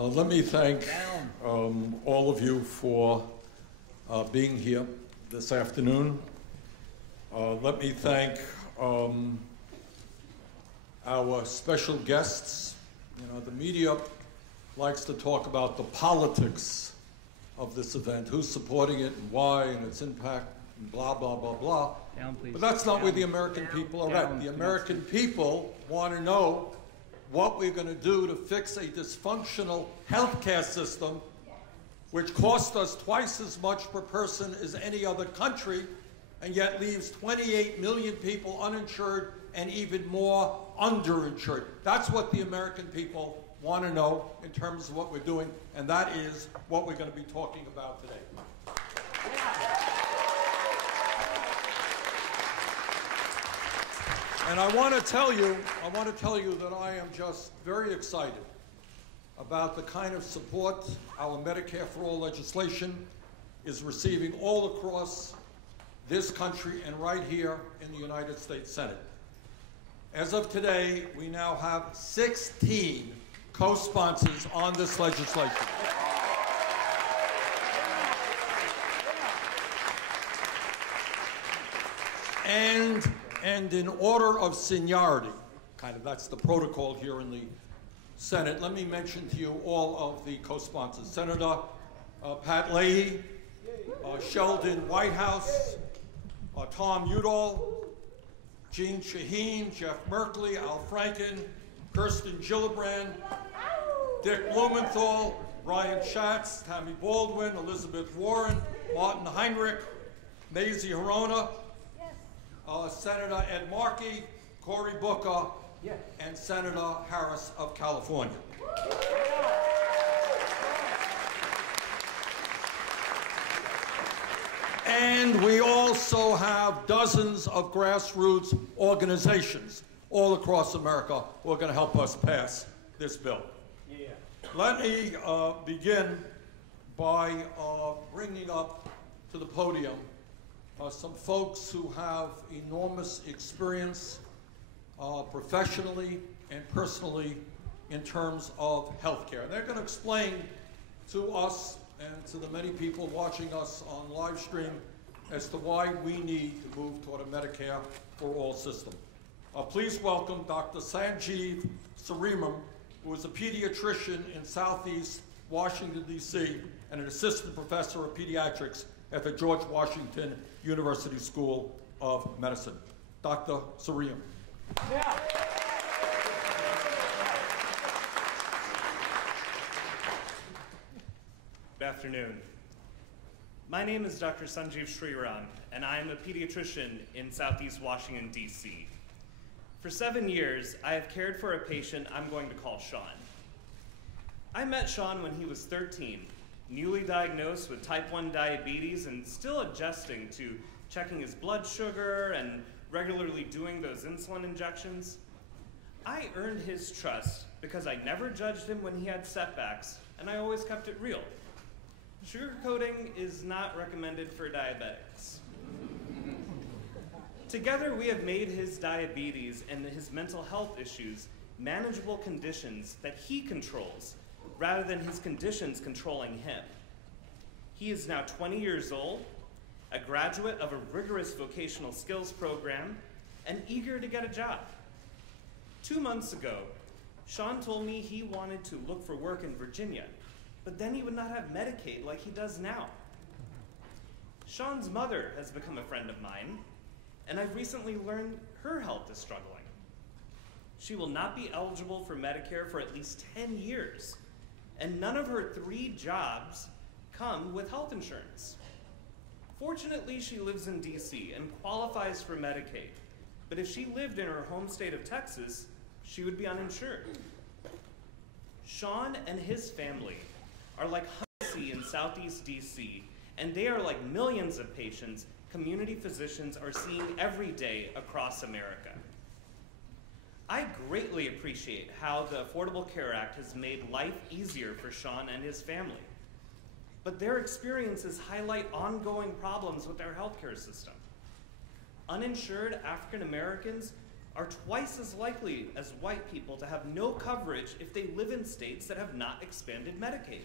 Let me thank all of you for being here this afternoon. Let me thank our special guests. You know, the media likes to talk about the politics of this event, who's supporting it and why and its impact and blah, blah, blah, blah. Down, please. But that's not where the American people are at. The American people want to know what we're going to do to fix a dysfunctional healthcare system which costs us twice as much per person as any other country and yet leaves 28 million people uninsured and even more underinsured. That's what the American people want to know in terms of what we're doing, and that is what we're going to be talking about today. And I want to tell you that I am just very excited about the kind of support our Medicare for All legislation is receiving all across this country and right here in the United States Senate. As of today, we now have 16 co-sponsors on this legislation. And in order of seniority, kind of that's the protocol here in the Senate, let me mention to you all of the co-sponsors. Senator Pat Leahy, Sheldon Whitehouse, Tom Udall, Jeanne Shaheen, Jeff Merkley, Al Franken, Kirsten Gillibrand, Dick Blumenthal, Brian Schatz, Tammy Baldwin, Elizabeth Warren, Martin Heinrich, Mazie Hirono, Senator Ed Markey, Cory Booker, and Senator Harris of California. And we also have dozens of grassroots organizations all across America who are going to help us pass this bill. Let me begin by bringing up to the podium some folks who have enormous experience professionally and personally in terms of healthcare. They're going to explain to us and to the many people watching us on live stream as to why we need to move toward a Medicare for All system. Please welcome Dr. Sanjeev Sarimam, who is a pediatrician in Southeast Washington, D.C., and an assistant professor of pediatrics at the George Washington University School of Medicine. Dr. Sarimam. Yeah. Good afternoon. My name is Dr. Sanjeev Sriram, and I am a pediatrician in Southeast Washington, D.C. For 7 years, I have cared for a patient I'm going to call Sean. I met Sean when he was 13, newly diagnosed with type 1 diabetes and still adjusting to checking his blood sugar and regularly doing those insulin injections. I earned his trust because I never judged him when he had setbacks, and I always kept it real. Sugarcoating is not recommended for diabetics. Together, we have made his diabetes and his mental health issues manageable conditions that he controls, rather than his conditions controlling him. He is now 20 years old, a graduate of a rigorous vocational skills program, and eager to get a job. 2 months ago, Sean told me he wanted to look for work in Virginia, but then he would not have Medicaid like he does now. Sean's mother has become a friend of mine, and I've recently learned her health is struggling. She will not be eligible for Medicare for at least 10 years, and none of her 3 jobs come with health insurance. Fortunately, she lives in DC and qualifies for Medicaid, but if she lived in her home state of Texas, she would be uninsured. Sean and his family are like Husky in Southeast DC, and they are like millions of patients community physicians are seeing every day across America. I greatly appreciate how the Affordable Care Act has made life easier for Sean and his family. But their experiences highlight ongoing problems with our healthcare system. Uninsured African Americans are twice as likely as white people to have no coverage if they live in states that have not expanded Medicaid.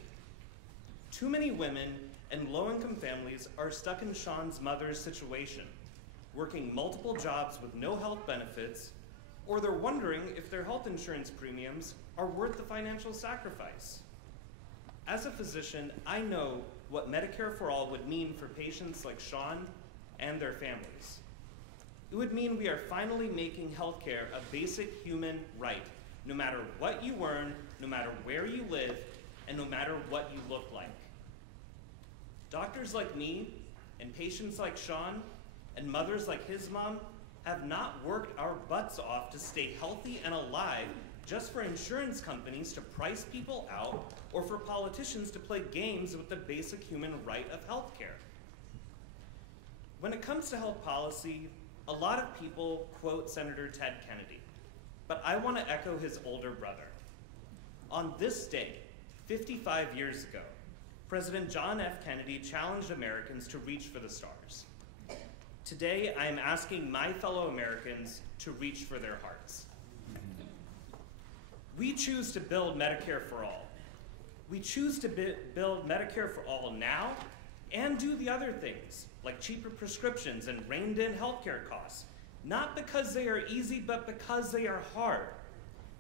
Too many women and low-income families are stuck in Sean's mother's situation, working multiple jobs with no health benefits, or they're wondering if their health insurance premiums are worth the financial sacrifice. As a physician, I know what Medicare for All would mean for patients like Sean and their families. It would mean we are finally making healthcare a basic human right, no matter what you earn, no matter where you live, and no matter what you look like. Doctors like me, and patients like Sean, and mothers like his mom have not worked our butts off to stay healthy and alive just for insurance companies to price people out or for politicians to play games with the basic human right of healthcare. When it comes to health policy, a lot of people quote Senator Ted Kennedy, but I want to echo his older brother. On this day, 55 years ago, President John F. Kennedy challenged Americans to reach for the stars. Today, I am asking my fellow Americans to reach for their hearts. We choose to build Medicare for all. We choose to build Medicare for all now and do the other things, like cheaper prescriptions and reined-in healthcare costs, not because they are easy, but because they are hard.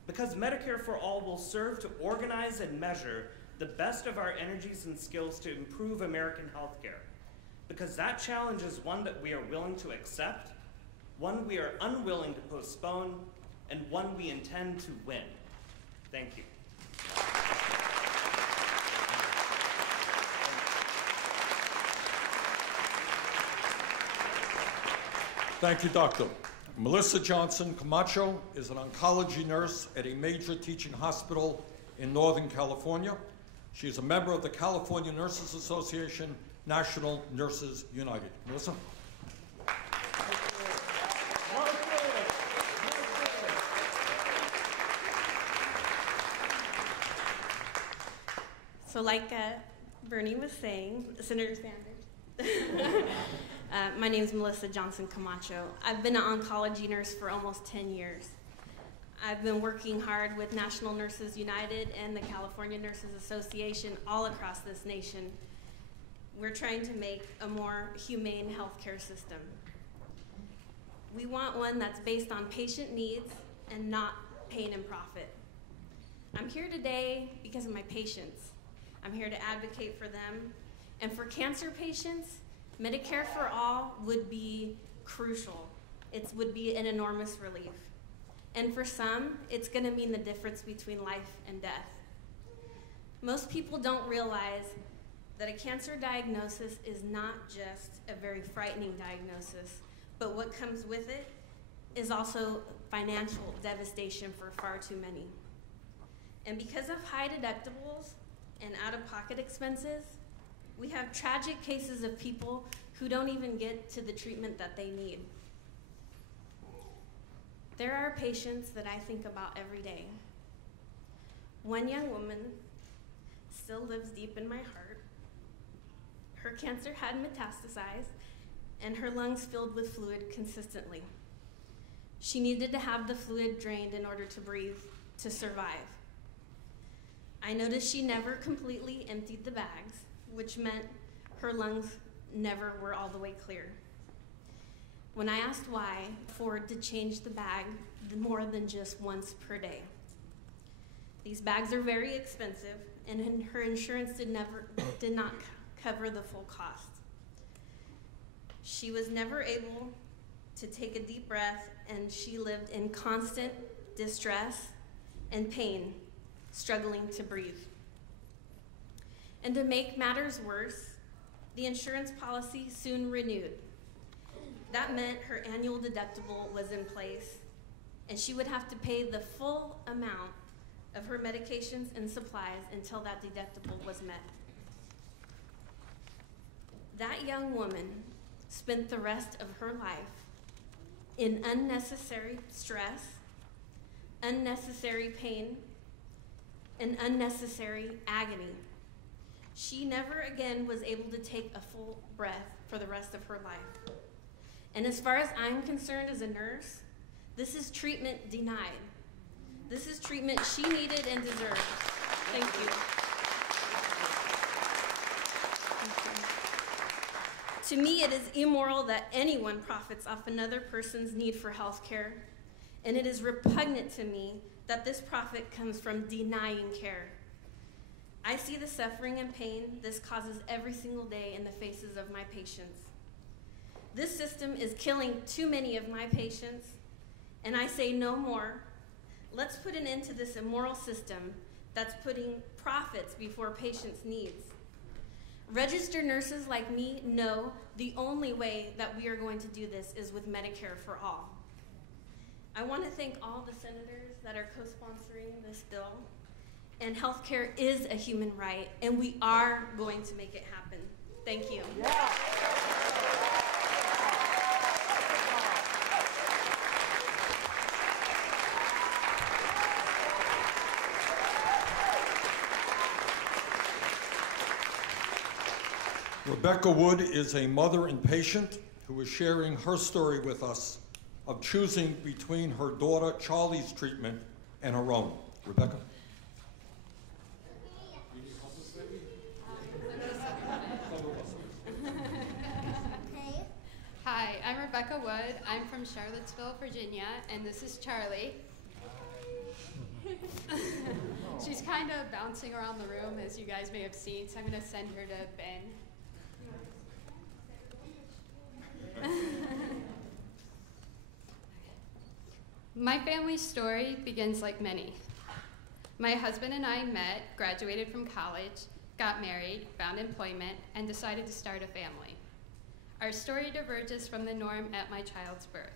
Because Medicare for all will serve to organize and measure the best of our energies and skills to improve American healthcare. Because that challenge is one that we are willing to accept, one we are unwilling to postpone, and one we intend to win. Thank you. Thank you, Doctor. Melissa Johnson Camacho is an oncology nurse at a major teaching hospital in Northern California. She is a member of the California Nurses Association, National Nurses United. Melissa? So like Bernie was saying, Senator Sanders, my name is Melissa Johnson Camacho. I've been an oncology nurse for almost 10 years. I've been working hard with National Nurses United and the California Nurses Association all across this nation. We're trying to make a more humane healthcare system. We want one that's based on patient needs and not pain and profit. I'm here today because of my patients. I'm here to advocate for them. And for cancer patients, Medicare for All would be crucial. It would be an enormous relief. And for some, it's going to mean the difference between life and death. Most people don't realize that a cancer diagnosis is not just a very frightening diagnosis, but what comes with it is also financial devastation for far too many. And because of high deductibles and out-of-pocket expenses, we have tragic cases of people who don't even get to the treatment that they need. There are patients that I think about every day. One young woman still lives deep in my heart. Her cancer had metastasized and her lungs filled with fluid consistently. She needed to have the fluid drained in order to breathe, to survive. I noticed she never completely emptied the bags, which meant her lungs never were all the way clear. When I asked why, Ford to change the bag more than just once per day. These bags are very expensive, and her insurance did not cover the full cost. She was never able to take a deep breath, and she lived in constant distress and pain, struggling to breathe. And to make matters worse, the insurance policy soon renewed. That meant her annual deductible was in place, and she would have to pay the full amount of her medications and supplies until that deductible was met. That young woman spent the rest of her life in unnecessary stress, unnecessary pain, and unnecessary agony. She never again was able to take a full breath for the rest of her life. And as far as I'm concerned as a nurse, This is treatment denied. This is treatment she needed and deserved. Thank you. To me, it is immoral that anyone profits off another person's need for health care, and it is repugnant to me that this profit comes from denying care. I see the suffering and pain this causes every single day in the faces of my patients. This system is killing too many of my patients, and I say no more. Let's put an end to this immoral system that's putting profits before patients' needs. Registered nurses like me know the only way that we are going to do this is with Medicare for all. I want to thank all the senators that are co-sponsoring this bill. And healthcare is a human right, and we are going to make it happen. Thank you. Yeah. Rebecca Wood is a mother and patient who is sharing her story with us of choosing between her daughter Charlie's treatment and her own. Rebecca. Hi, I'm Rebecca Wood. I'm from Charlottesville, Virginia, and this is Charlie. She's kind of bouncing around the room, as you guys may have seen, so I'm going to send her to Ben. My family's story begins like many. My husband and I met, graduated from college, got married, found employment, and decided to start a family. Our story diverges from the norm at my child's birth.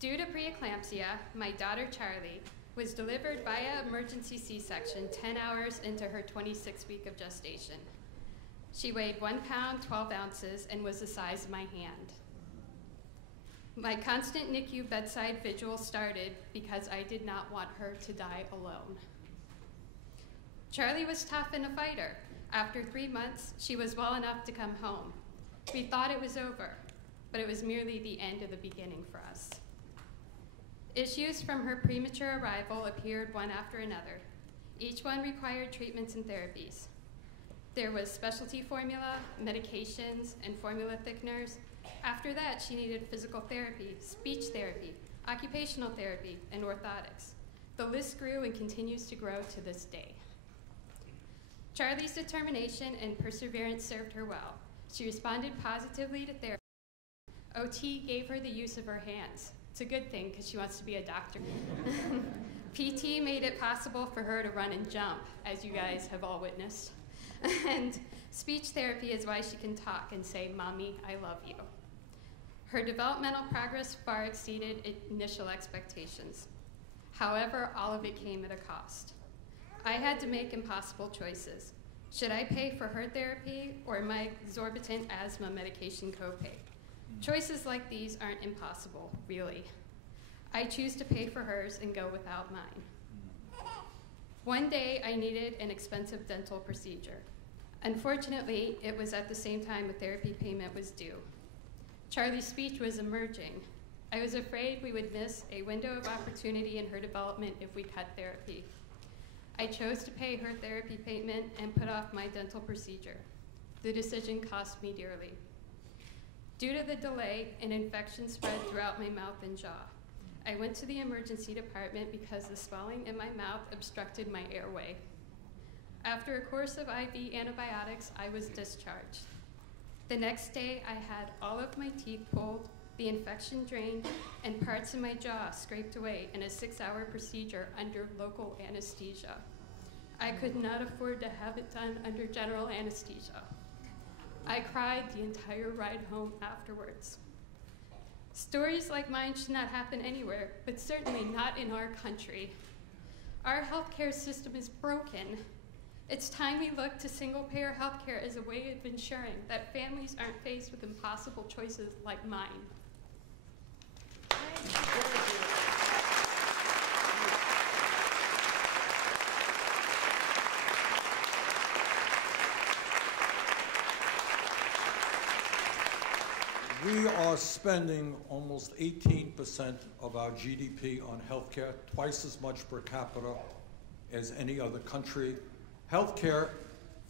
Due to preeclampsia, my daughter Charlie was delivered via emergency C-section 10 hours into her 26th week of gestation. She weighed 1 pound, 12 ounces, and was the size of my hand. My constant NICU bedside vigil started because I did not want her to die alone. Charlie was tough and a fighter. After 3 months, she was well enough to come home. We thought it was over, but it was merely the end of the beginning for us. Issues from her premature arrival appeared one after another. Each one required treatments and therapies. There was specialty formula, medications, and formula thickeners. After that, she needed physical therapy, speech therapy, occupational therapy, and orthotics. The list grew and continues to grow to this day. Charlie's determination and perseverance served her well. She responded positively to therapy. OT gave her the use of her hands. It's a good thing because she wants to be a doctor. PT made it possible for her to run and jump, as you guys have all witnessed. And speech therapy is why she can talk and say, "Mommy, I love you." Her developmental progress far exceeded initial expectations. However, all of it came at a cost. I had to make impossible choices. Should I pay for her therapy or my exorbitant asthma medication copay? Choices like these aren't impossible, really. I choose to pay for hers and go without mine. One day, I needed an expensive dental procedure. Unfortunately, it was at the same time a therapy payment was due. Charlie's speech was emerging. I was afraid we would miss a window of opportunity in her development if we cut therapy. I chose to pay her therapy payment and put off my dental procedure. The decision cost me dearly. Due to the delay, an infection spread throughout my mouth and jaw. I went to the emergency department because the swelling in my mouth obstructed my airway. After a course of IV antibiotics, I was discharged. The next day, I had all of my teeth pulled, the infection drained, and parts of my jaw scraped away in a 6-hour procedure under local anesthesia. I could not afford to have it done under general anesthesia. I cried the entire ride home afterwards. Stories like mine should not happen anywhere, but certainly not in our country. Our healthcare system is broken. It's time we look to single-payer healthcare as a way of ensuring that families aren't faced with impossible choices like mine. We are spending almost 18% of our GDP on healthcare, twice as much per capita as any other country. Healthcare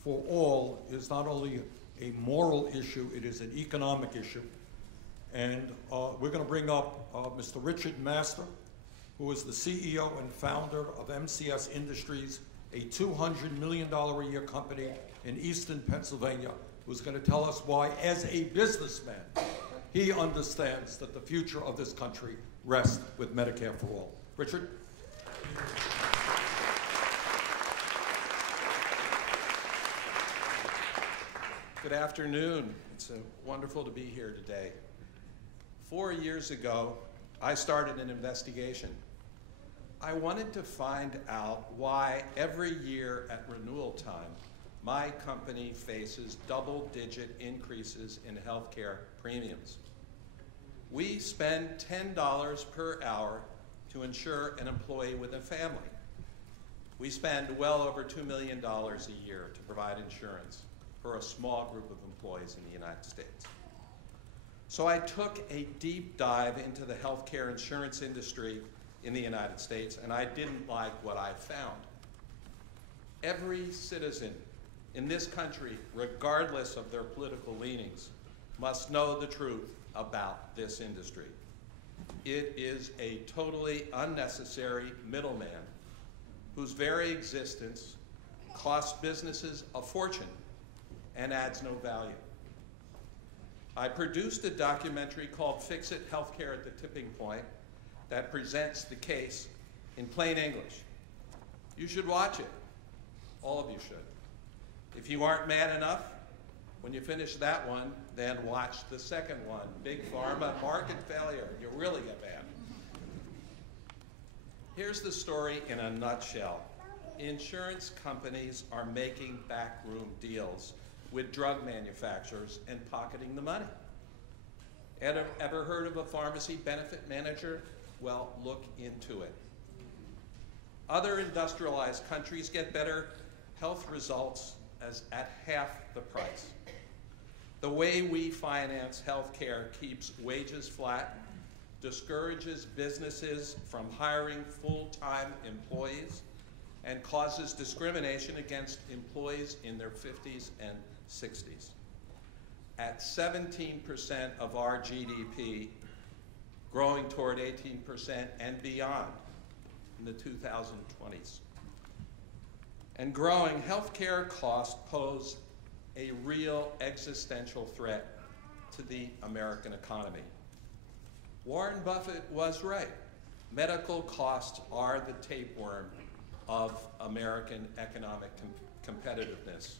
for all is not only a moral issue, it is an economic issue. And we're going to bring up Mr. Richard Master, who is the CEO and founder of MCS Industries, a $200 million a year company in Eastern Pennsylvania, who's going to tell us why, as a businessman, he understands that the future of this country rests with Medicare for all. Richard? Good afternoon. It's wonderful to be here today. 4 years ago, I started an investigation. I wanted to find out why every year at renewal time, my company faces double-digit increases in healthcare premiums. We spend $10 per hour to insure an employee with a family. We spend well over $2 million a year to provide insurance for a small group of employees in the United States. So I took a deep dive into the healthcare insurance industry in the United States, and I didn't like what I found. Every citizen in this country, regardless of their political leanings, must know the truth about this industry. It is a totally unnecessary middleman whose very existence costs businesses a fortune and adds no value. I produced a documentary called Fix It: Healthcare at the Tipping Point that presents the case in plain English. You should watch it. All of you should. If you aren't mad enough, when you finish that one, then watch the second one, Big Pharma Market Failure. You really get mad. Here's the story in a nutshell. Insurance companies are making backroom deals with drug manufacturers and pocketing the money. Ever heard of a pharmacy benefit manager? Well, look into it. Other industrialized countries get better health results at half the price. The way we finance healthcare keeps wages flat, discourages businesses from hiring full-time employees, and causes discrimination against employees in their 50s and 60s. At 17% of our GDP, growing toward 18% and beyond in the 2020s. And growing, healthcare costs pose a real existential threat to the American economy. Warren Buffett was right. Medical costs are the tapeworm of American economic competitiveness.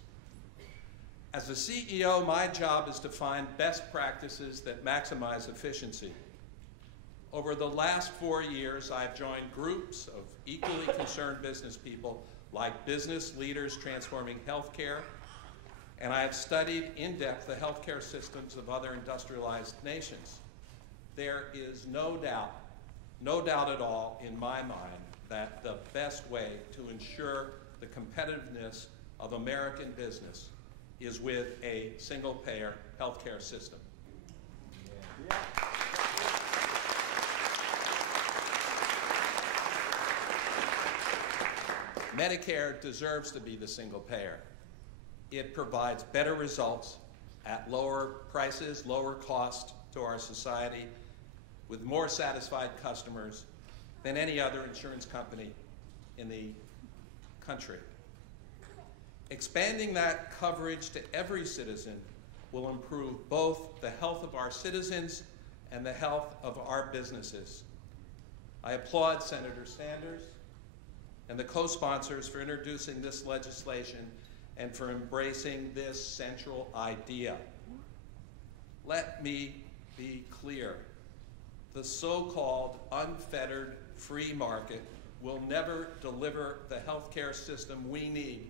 As a CEO, my job is to find best practices that maximize efficiency. Over the last 4 years, I've joined groups of equally concerned business people like Business Leaders Transforming Healthcare, and I have studied in depth the healthcare systems of other industrialized nations. There is no doubt at all in my mind that the best way to ensure the competitiveness of American business is with a single-payer healthcare system. Yeah. Medicare deserves to be the single payer. It provides better results at lower prices, lower cost to our society, with more satisfied customers than any other insurance company in the country. Expanding that coverage to every citizen will improve both the health of our citizens and the health of our businesses. I applaud Senator Sanders and the co-sponsors for introducing this legislation and for embracing this central idea. Let me be clear. The so-called unfettered free market will never deliver the healthcare system we need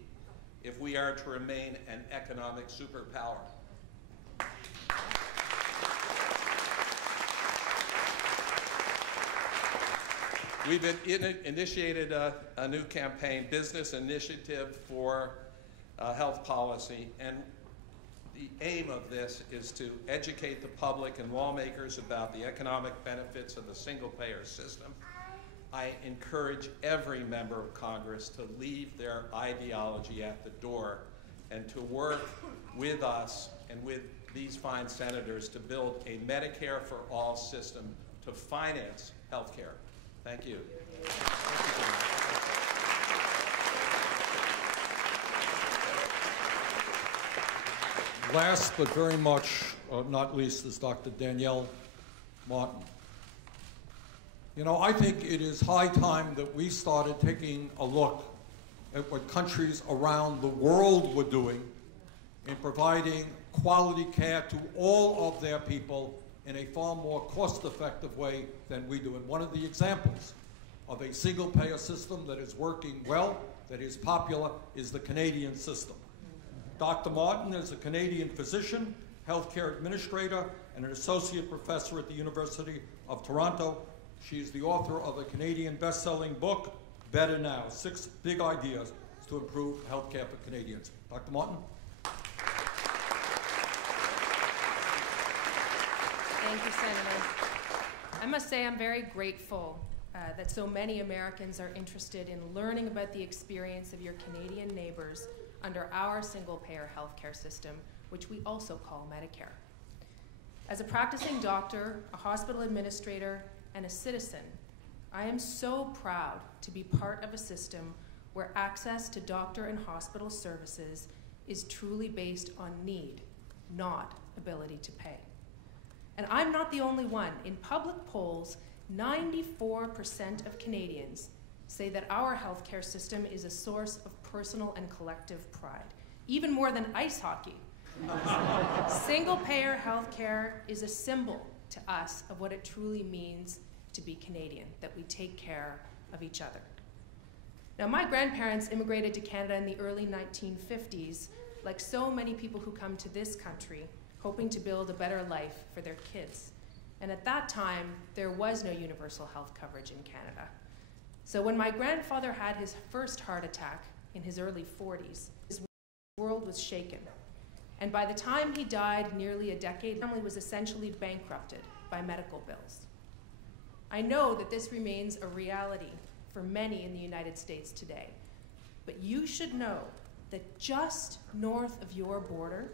if we are to remain an economic superpower. We've initiated a new campaign, Business Initiative for Health Policy, and the aim of this is to educate the public and lawmakers about the economic benefits of the single-payer system. I encourage every member of Congress to leave their ideology at the door and to work with us and with these fine senators to build a Medicare for All system to finance health care. Thank you. Last but very much not least is Dr. Danielle Martin. You know, I think it is high time that we started taking a look at what countries around the world were doing in providing quality care to all of their people in a far more cost-effective way than we do. And one of the examples of a single-payer system that is working well, that is popular, is the Canadian system. Dr. Martin is a Canadian physician, healthcare administrator, and an associate professor at the University of Toronto. She is the author of a Canadian best-selling book, Better Now, 6 Big Ideas to Improve Healthcare for Canadians. Dr. Martin? Thank you, Senator. I must say I'm very grateful that so many Americans are interested in learning about the experience of your Canadian neighbors under our single-payer healthcare system, which we also call Medicare. As a practicing doctor, a hospital administrator, and a citizen, I am so proud to be part of a system where access to doctor and hospital services is truly based on need, not ability to pay. And I'm not the only one. In public polls, 94% of Canadians say that our healthcare system is a source of personal and collective pride, even more than ice hockey. Single-payer healthcare is a symbol to us of what it truly means to be Canadian, that we take care of each other. Now, my grandparents immigrated to Canada in the early 1950s, like so many people who come to this country, hoping to build a better life for their kids. And at that time, there was no universal health coverage in Canada. So when my grandfather had his first heart attack in his early 40s, his world was shaken. And by the time he died, nearly a decade, the family was essentially bankrupted by medical bills. I know that this remains a reality for many in the United States today, but you should know that just north of your border,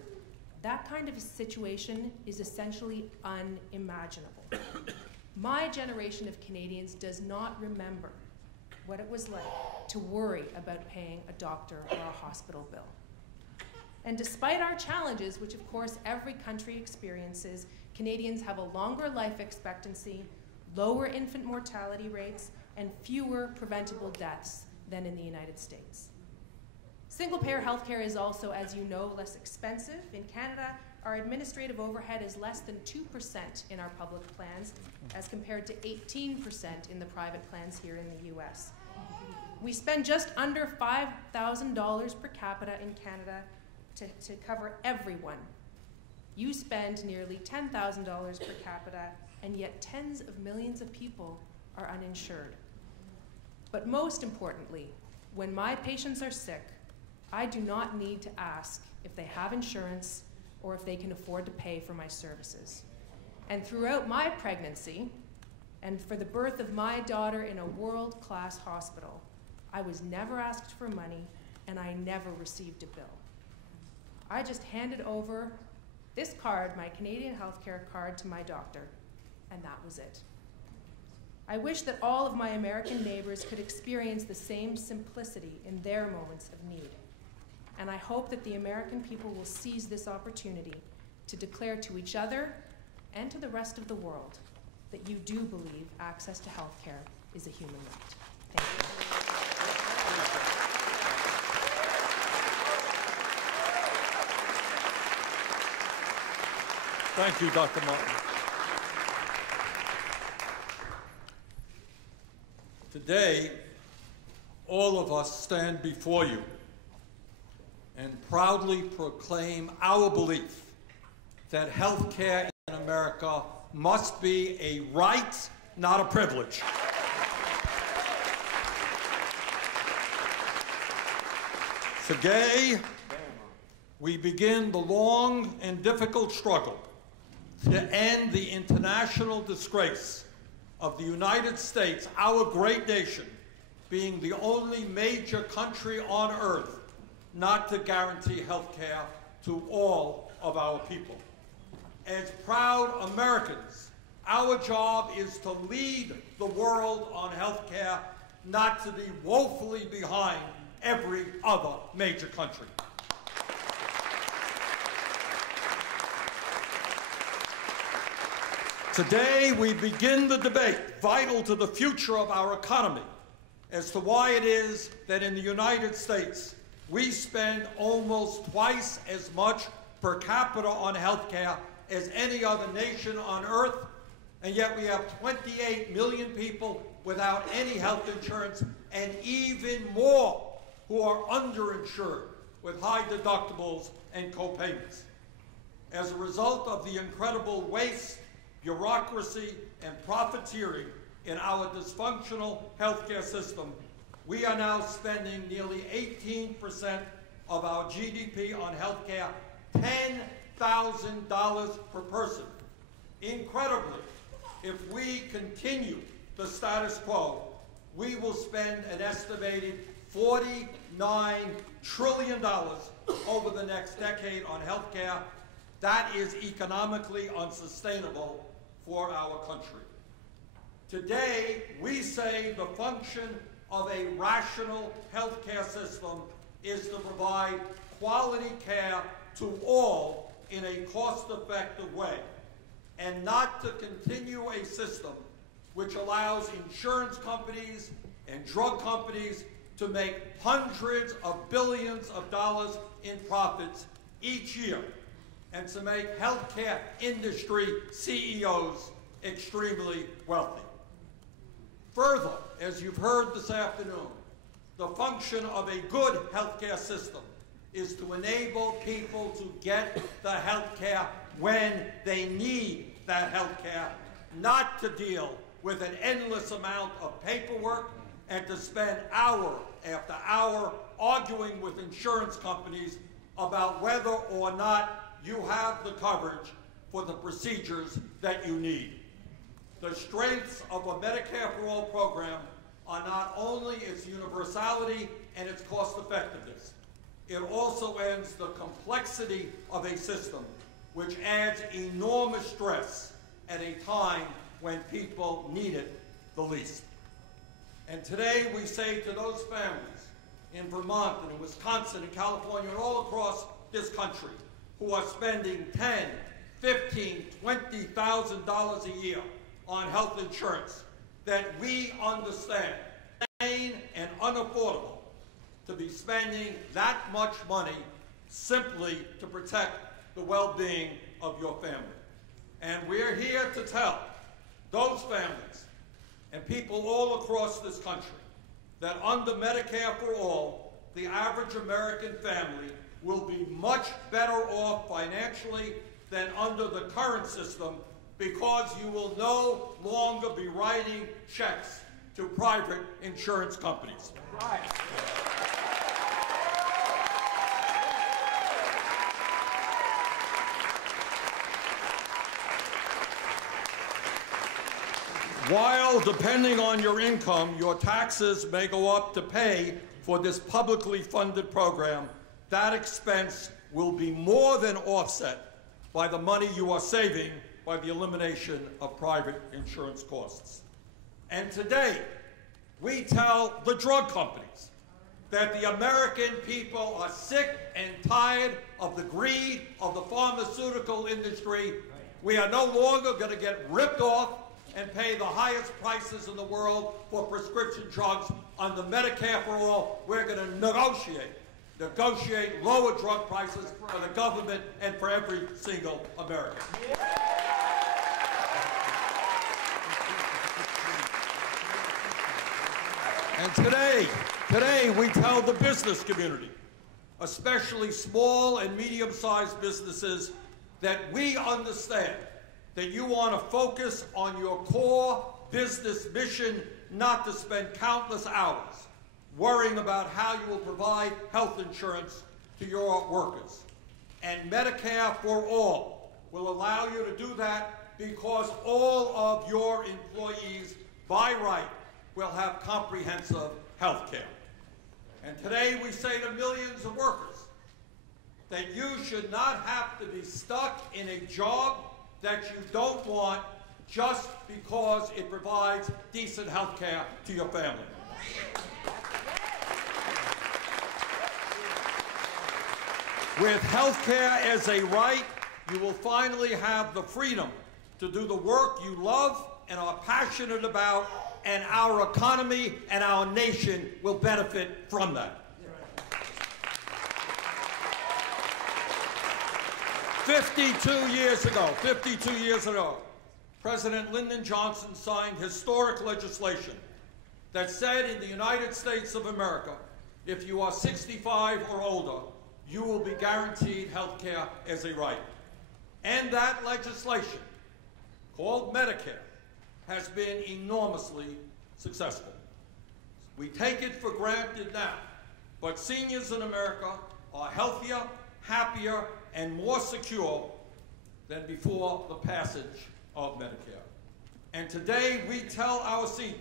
that kind of a situation is essentially unimaginable. My generation of Canadians does not remember what it was like to worry about paying a doctor or a hospital bill. And despite our challenges, which of course every country experiences, Canadians have a longer life expectancy, lower infant mortality rates, and fewer preventable deaths than in the United States. Single-payer healthcare is also, as you know, less expensive. In Canada, our administrative overhead is less than 2% in our public plans, as compared to 18% in the private plans here in the US. We spend just under $5,000 per capita in Canada to cover everyone. You spend nearly $10,000 per capita, and yet tens of millions of people are uninsured. But most importantly, when my patients are sick, I do not need to ask if they have insurance or if they can afford to pay for my services. And throughout my pregnancy, and for the birth of my daughter in a world-class hospital, I was never asked for money, and I never received a bill. I just handed over this card, my Canadian healthcare card, to my doctor, and that was it. I wish that all of my American neighbors could experience the same simplicity in their moments of need. And I hope that the American people will seize this opportunity to declare to each other and to the rest of the world that you do believe access to health care is a human right. Thank you. Thank you, Dr. Martin. Today, all of us stand before you and proudly proclaim our belief that health care in America must be a right, not a privilege. Today, we begin the long and difficult struggle to end the international disgrace of the United States, our great nation, being the only major country on earth not to guarantee health care to all of our people. As proud Americans, our job is to lead the world on health care, not to be woefully behind every other major country. Today, we begin the debate vital to the future of our economy as to why it is that in the United States, we spend almost twice as much per capita on health care as any other nation on earth, and yet we have 28 million people without any health insurance, and even more who are underinsured with high deductibles and co-payments. As a result of the incredible waste, bureaucracy, and profiteering in our dysfunctional healthcare system, we are now spending nearly 18% of our GDP on healthcare, $10,000 per person. Incredibly, if we continue the status quo, we will spend an estimated $49 trillion over the next decade on healthcare. That is economically unsustainable for our country. Today, we say the function of a rational healthcare system is to provide quality care to all in a cost-effective way, and not to continue a system which allows insurance companies and drug companies to make hundreds of billions of dollars in profits each year, and to make healthcare industry CEOs extremely wealthy. Further, as you've heard this afternoon, the function of a good healthcare system is to enable people to get the healthcare when they need that healthcare, not to deal with an endless amount of paperwork and to spend hour after hour arguing with insurance companies about whether or not you have the coverage for the procedures that you need. The strengths of a Medicare for All program are not only its universality and its cost effectiveness, it also ends the complexity of a system which adds enormous stress at a time when people need it the least. And today we say to those families in Vermont and in Wisconsin and California and all across this country who are spending $10,000, $15,000, $20,000 a year on health insurance, that we understand insane and unaffordable to be spending that much money simply to protect the well-being of your family. And we're here to tell those families and people all across this country that under Medicare for All, the average American family will be much better off financially than under the current system, because you will no longer be writing checks to private insurance companies. Right. While, depending on your income, your taxes may go up to pay for this publicly funded program, that expense will be more than offset by the money you are saving by the elimination of private insurance costs. And today, we tell the drug companies that the American people are sick and tired of the greed of the pharmaceutical industry. We are no longer going to get ripped off and pay the highest prices in the world for prescription drugs under Medicare for All. We're going to negotiate lower drug prices for the government and for every single American. And today we tell the business community, especially small and medium-sized businesses, that we understand that you want to focus on your core business mission, not to spend countless hours worrying about how you will provide health insurance to your workers. And Medicare for All will allow you to do that because all of your employees, by right, will have comprehensive health care. And today we say to millions of workers that you should not have to be stuck in a job that you don't want just because it provides decent health care to your family. With health care as a right, you will finally have the freedom to do the work you love and are passionate about, and our economy and our nation will benefit from that. 52 years ago, President Lyndon Johnson signed historic legislation that said in the United States of America, if you are 65 or older, you will be guaranteed health care as a right. And that legislation, called Medicare, has been enormously successful. We take it for granted now, but seniors in America are healthier, happier, and more secure than before the passage of Medicare. And today we tell our seniors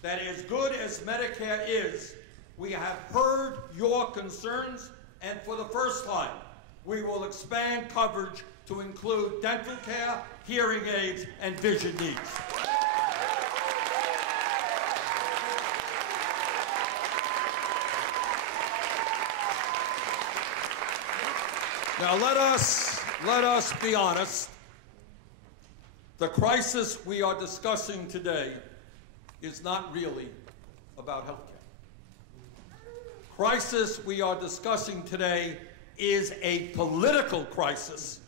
that as good as Medicare is, we have heard your concerns, and for the first time, we will expand coverage to include dental care, hearing aids, and vision needs. Now let us be honest. The crisis we are discussing today is not really about health care. Crisis we are discussing today is a political crisis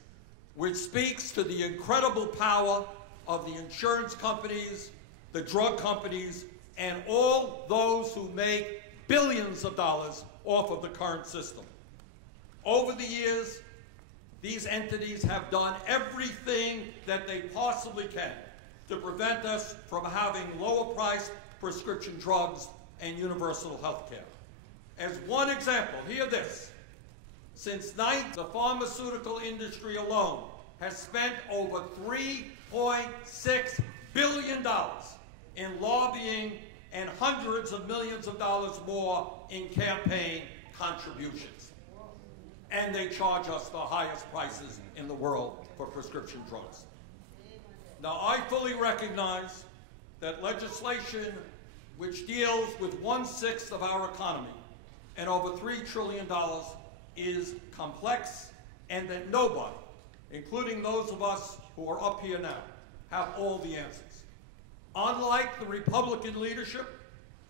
which speaks to the incredible power of the insurance companies, the drug companies, and all those who make billions of dollars off of the current system. Over the years, these entities have done everything that they possibly can to prevent us from having lower-priced prescription drugs and universal health care. As one example, hear this. Since the pharmaceutical industry alone has spent over $3.6 billion in lobbying and hundreds of millions of dollars more in campaign contributions. And they charge us the highest prices in the world for prescription drugs. Now, I fully recognize that legislation which deals with 1/6 of our economy and over $3 trillion is complex, and that nobody, including those of us who are up here now, have all the answers. Unlike the Republican leadership,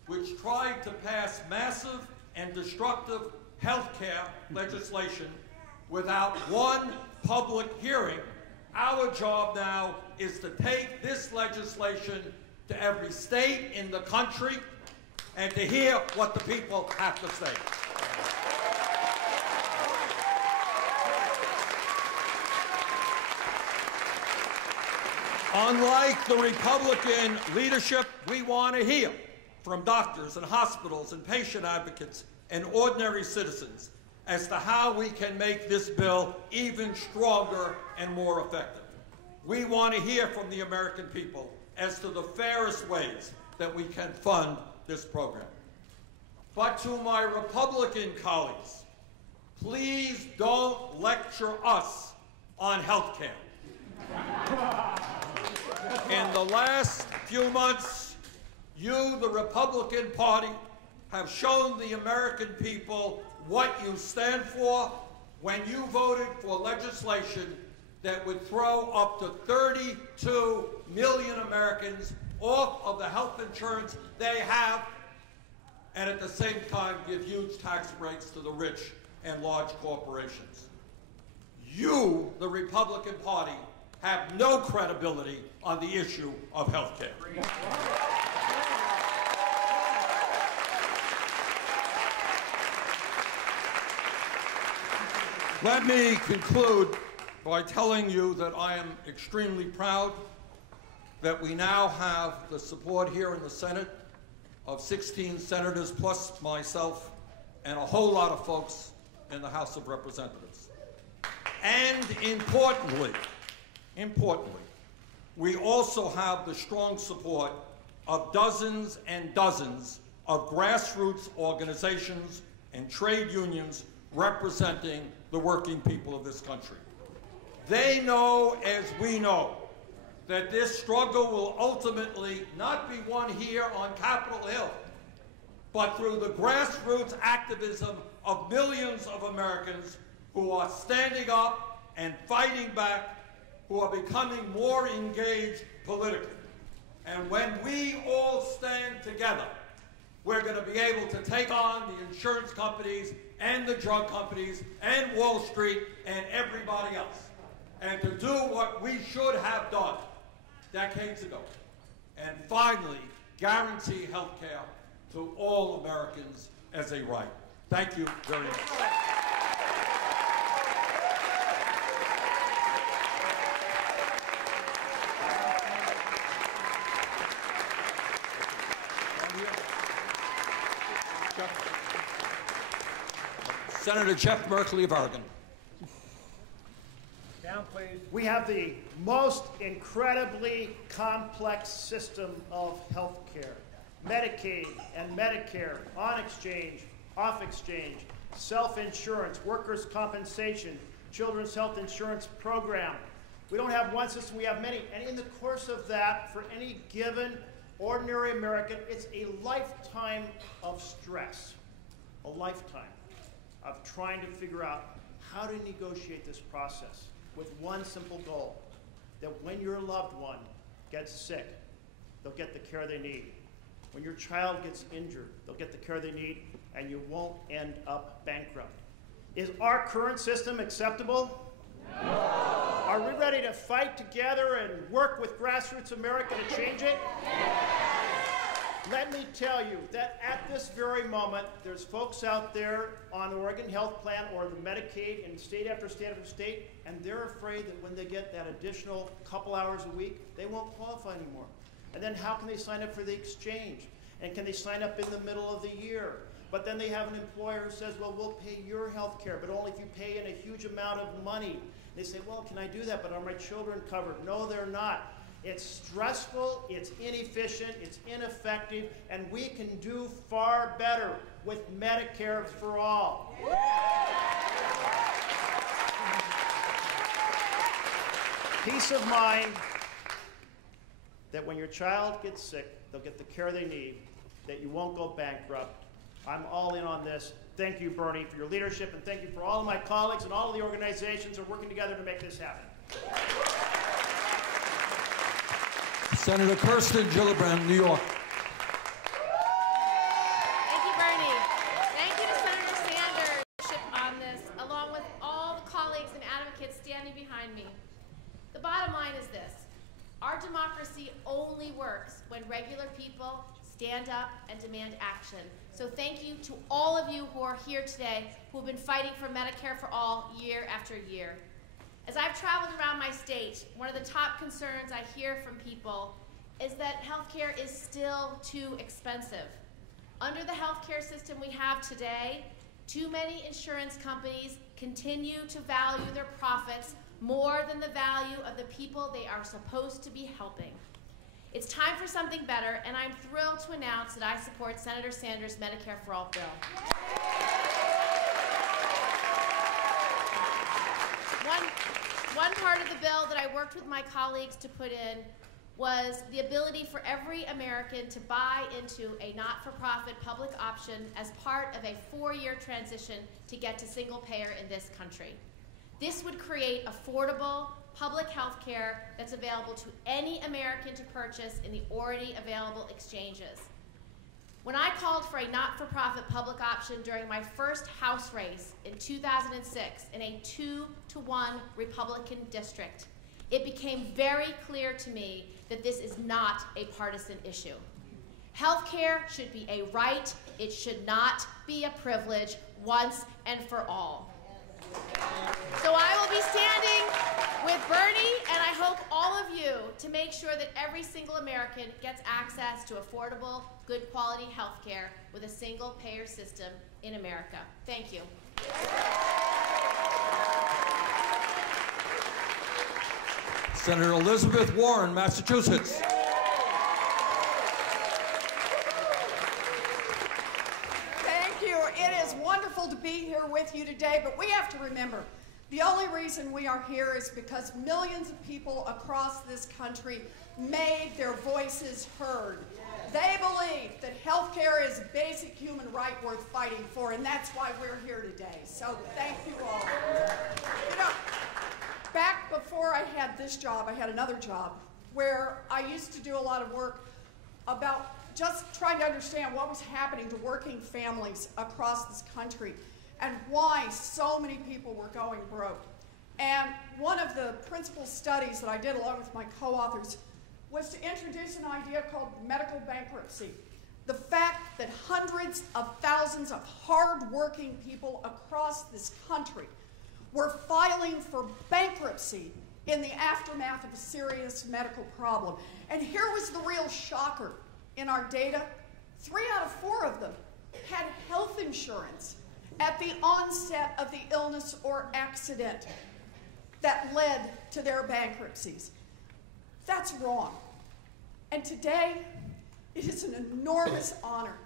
which tried to pass massive and destructive health care legislation without one public hearing, our job now is to take this legislation to every state in the country and to hear what the people have to say. Unlike the Republican leadership, we want to hear from doctors and hospitals and patient advocates and ordinary citizens as to how we can make this bill even stronger and more effective. We want to hear from the American people as to the fairest ways that we can fund this program. But to my Republican colleagues, please don't lecture us on health care. In the last few months, you, the Republican Party, have shown the American people what you stand for when you voted for legislation that would throw up to 32 million Americans off of the health insurance they have, and at the same time give huge tax breaks to the rich and large corporations. You, the Republican Party, have no credibility on the issue of health care. Let me conclude by telling you that I am extremely proud that we now have the support here in the Senate of 16 senators plus myself and a whole lot of folks in the House of Representatives. And importantly, we also have the strong support of dozens and dozens of grassroots organizations and trade unions representing the working people of this country. They know, as we know, that this struggle will ultimately not be won here on Capitol Hill, but through the grassroots activism of millions of Americans who are standing up and fighting back, who are becoming more engaged politically. And when we all stand together, we're going to be able to take on the insurance companies and the drug companies and Wall Street and everybody else, and to do what we should have done decades ago, and finally guarantee health care to all Americans as a right. Thank you very much. Senator Jeff Merkley of Oregon. Down, please. We have the most incredibly complex system of health care. Medicaid and Medicare, on exchange, off exchange, self-insurance, workers' compensation, children's health insurance program. We don't have one system, we have many. And in the course of that, for any given ordinary American, it's a lifetime of stress, a lifetime of trying to figure out how to negotiate this process with one simple goal, that when your loved one gets sick, they'll get the care they need. When your child gets injured, they'll get the care they need, and you won't end up bankrupt. Is our current system acceptable? No. Are we ready to fight together and work with grassroots America to change it? Let me tell you that at this very moment, there's folks out there on Oregon Health Plan or the Medicaid in state after state after state, and they're afraid that when they get that additional couple hours a week, they won't qualify anymore. And then how can they sign up for the exchange? And can they sign up in the middle of the year? But then they have an employer who says, well, we'll pay your health care, but only if you pay in a huge amount of money. They say, well, can I do that? But are my children covered? No, they're not. It's stressful, it's inefficient, it's ineffective, and we can do far better with Medicare for all. Peace of mind that when your child gets sick, they'll get the care they need, that you won't go bankrupt. I'm all in on this. Thank you, Bernie, for your leadership, and thank you for all of my colleagues and all of the organizations who are working together to make this happen. Senator Kirsten Gillibrand, New York. Thank you, Bernie. Thank you to Senator Sanders on this, along with all the colleagues and advocates standing behind me. The bottom line is this: our democracy only works when regular people stand up and demand action. So thank you to all of you who are here today who have been fighting for Medicare for all year after year. As I've traveled around my state, one of the top concerns I hear from people is that healthcare is still too expensive. Under the healthcare system we have today, too many insurance companies continue to value their profits more than the value of the people they are supposed to be helping. It's time for something better, and I'm thrilled to announce that I support Senator Sanders' Medicare for All bill. One part of the bill that I worked with my colleagues to put in was the ability for every American to buy into a not-for-profit public option as part of a 4-year transition to get to single payer in this country. This would create affordable public health care that's available to any American to purchase in the already available exchanges. When I called for a not-for-profit public option during my first House race in 2006 in a 2-to-1 Republican district, it became very clear to me that this is not a partisan issue. Healthcare should be a right. It should not be a privilege once and for all. So I will be standing with Bernie, and I hope all of you, to make sure that every single American gets access to affordable, good quality health care with a single payer system in America. Thank you. Senator Elizabeth Warren, Massachusetts. Thank you. It is wonderful to be here with you today, but we have to remember, the only reason we are here is because millions of people across this country made their voices heard. They believe that health care is a basic human right worth fighting for, and that's why we're here today. So thank you all. You know, back before I had this job, I had another job where I used to do a lot of work about just trying to understand what was happening to working families across this country and why so many people were going broke. And one of the principal studies that I did along with my co-authors was to introduce an idea called medical bankruptcy. The fact that hundreds of thousands of hard-working people across this country were filing for bankruptcy in the aftermath of a serious medical problem. And here was the real shocker in our data. 3 out of 4 of them had health insurance at the onset of the illness or accident that led to their bankruptcies. That's wrong. And today, it is an enormous honor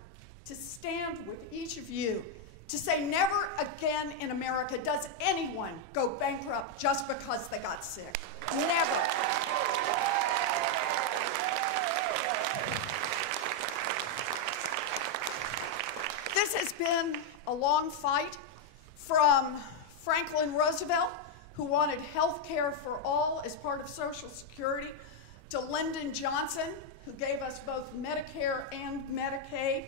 to stand with each of you to say never again in America does anyone go bankrupt just because they got sick. Never. This has been a long fight from Franklin Roosevelt, who wanted health care for all as part of Social Security, to Lyndon Johnson, who gave us both Medicare and Medicaid,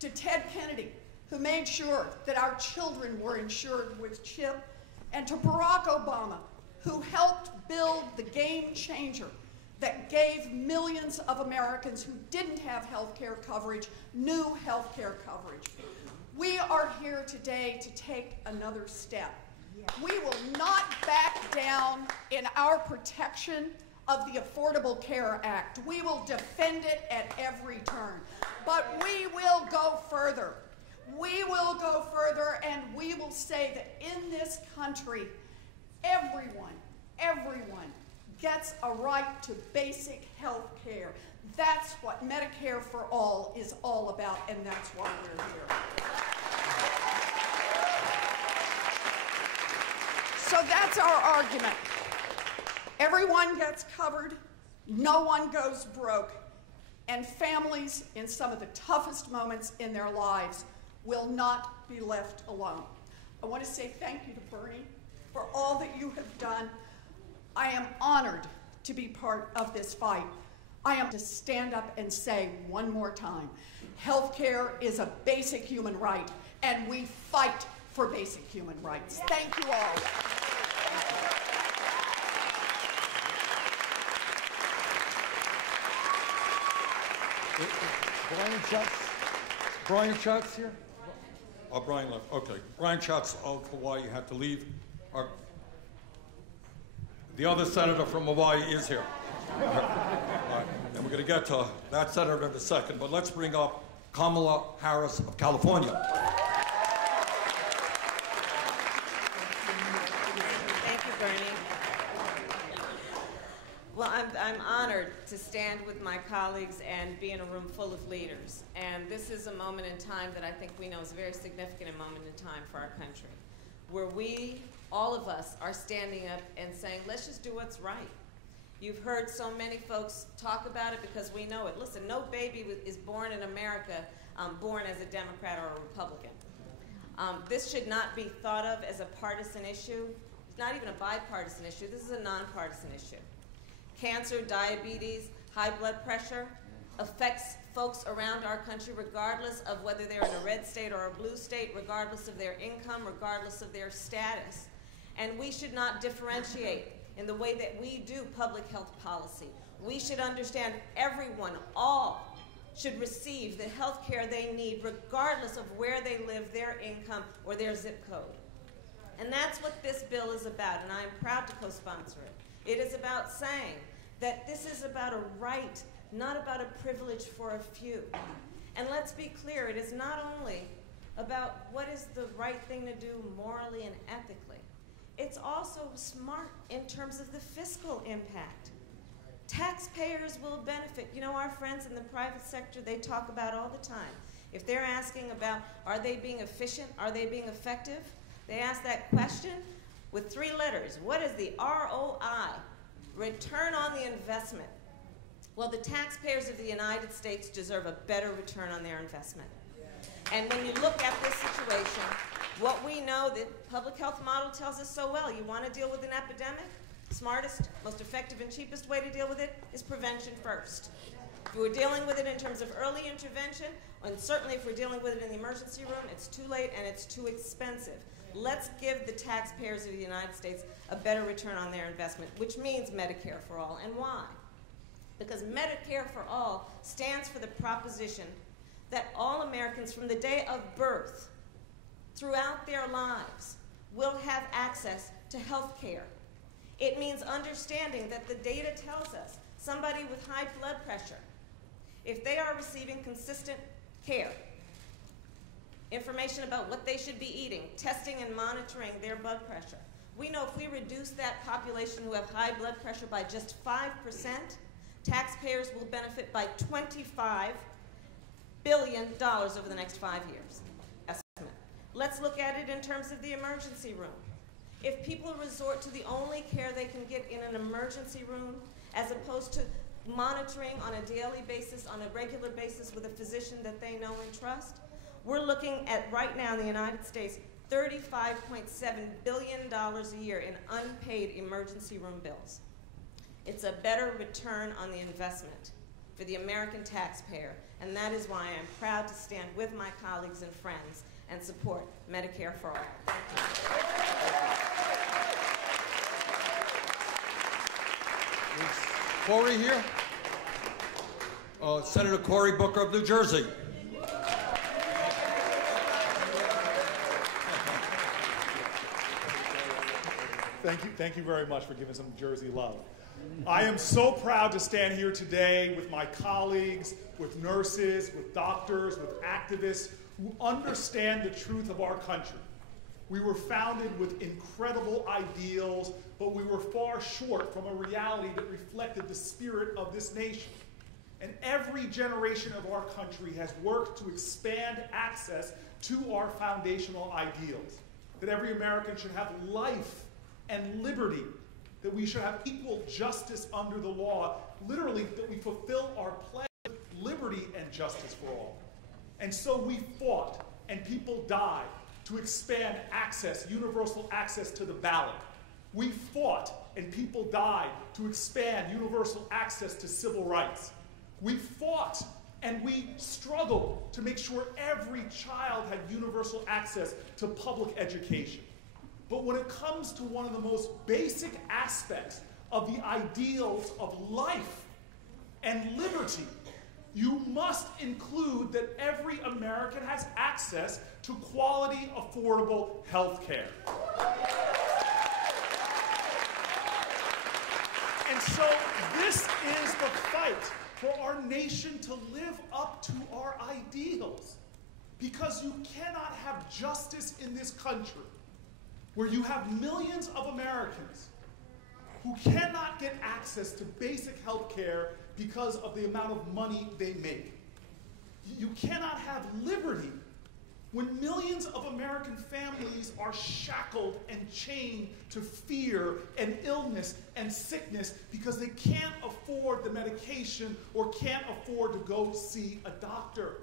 to Ted Kennedy, who made sure that our children were insured with CHIP, and to Barack Obama, who helped build the game changer that gave millions of Americans who didn't have health care coverage new health care coverage. We are here today to take another step. We will not back down in our protection of the Affordable Care Act. We will defend it at every turn. But we will go further. We will go further, and we will say that in this country, everyone gets a right to basic health care. That's what Medicare for All is all about, and that's why we're here. So that's our argument. Everyone gets covered, no one goes broke, and families in some of the toughest moments in their lives will not be left alone. I want to say thank you to Bernie for all that you have done. I am honored to be part of this fight. I am to stand up and say one more time, healthcare is a basic human right, and we fight for basic human rights. Thank you all. Brian Schatz here? Oh, Brian left. Okay. Brian Schatz of Hawaii had to leave. The other senator from Hawaii is here. All right. And we're going to get to that senator in a second, but let's bring up Kamala Harris of California. Thank you, Bernie. Well, I'm honored to stand with my colleagues and be in a room full of leaders. And this is a moment in time that I think we know is a very significant moment in time for our country, where we, all of us, are standing up and saying, let's just do what's right. You've heard so many folks talk about it because we know it. Listen, no baby is born in America born as a Democrat or a Republican. This should not be thought of as a partisan issue. It's not even a bipartisan issue. This is a nonpartisan issue. Cancer, diabetes, high blood pressure affects folks around our country regardless of whether they're in a red state or a blue state, regardless of their income, regardless of their status. And we should not differentiate in the way that we do public health policy. We should understand everyone, all, should receive the health care they need regardless of where they live, their income, or their zip code. And that's what this bill is about, and I'm proud to co-sponsor it. It is about saying that this is about a right, not about a privilege for a few. And let's be clear, it is not only about what is the right thing to do morally and ethically. it's also smart in terms of the fiscal impact. Taxpayers will benefit. You know, our friends in the private sector, they talk about all the time. If they're asking about, are they being efficient? Are they being effective? They ask that question with 3 letters. What is the ROI? Return on the investment. Well, the taxpayers of the United States deserve a better return on their investment. And when you look at this situation, what we know, the public health model tells us so well. You want to deal with an epidemic? Smartest, most effective, and cheapest way to deal with it is prevention first. If we're dealing with it in terms of early intervention, and certainly if we're dealing with it in the emergency room, it's too late and it's too expensive. Let's give the taxpayers of the United States a better return on their investment, which means Medicare for all. And why? Because Medicare for all stands for the proposition that all Americans from the day of birth throughout their lives will have access to health care. It means understanding that the data tells us somebody with high blood pressure, if they are receiving consistent care, information about what they should be eating, testing and monitoring their blood pressure, we know if we reduce that population who have high blood pressure by just 5%, taxpayers will benefit by $25 billion over the next 5 years. Estimate. Let's look at it in terms of the emergency room. If people resort to the only care they can get in an emergency room, as opposed to monitoring on a daily basis, on a regular basis with a physician that they know and trust, we're looking at, right now in the United States, $35.7 billion a year in unpaid emergency room bills. It's a better return on the investment for the American taxpayer, and that is why I'm proud to stand with my colleagues and friends and support Medicare for all. Is Cory here? Senator Cory Booker of New Jersey. Thank you very much for giving some Jersey love. I am so proud to stand here today with my colleagues, with nurses, with doctors, with activists who understand the truth of our country. We were founded with incredible ideals, but we were far short from a reality that reflected the spirit of this nation. And every generation of our country has worked to expand access to our foundational ideals. That every American should have life and liberty, that we should have equal justice under the law, literally that we fulfill our pledge of liberty and justice for all. And so we fought, and people died, to expand access, universal access to the ballot. We fought, and people died, to expand universal access to civil rights. We fought, and we struggled to make sure every child had universal access to public education. But when it comes to one of the most basic aspects of the ideals of life and liberty, you must include that every American has access to quality, affordable health care. And so this is the fight for our nation to live up to our ideals. Because you cannot have justice in this country where you have millions of Americans who cannot get access to basic health care because of the amount of money they make. You cannot have liberty when millions of American families are shackled and chained to fear and illness and sickness because they can't afford the medication or can't afford to go see a doctor.